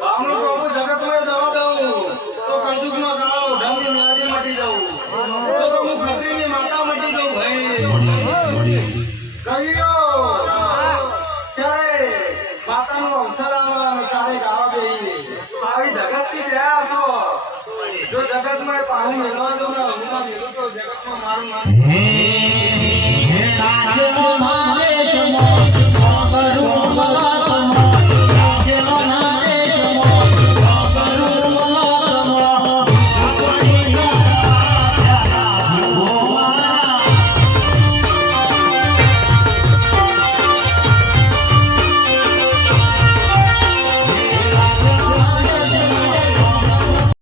બામણો પ્રભુ જગતમાં જવા દઉં તો કંજુકનો દાડો ઢંગની મેળી મટી જાઉં તો હું ખત્રીની માતા મટી જાઉં ભાઈ કવિઓ ચાલે માતાનો અવસર આવે તારે ગાવા બેહીને આવી ધગસથી રહ્યા છો જો જગતમાં પાહુ મેળવા દઉં ને હું મેળું તો જગતમાં મારું નામ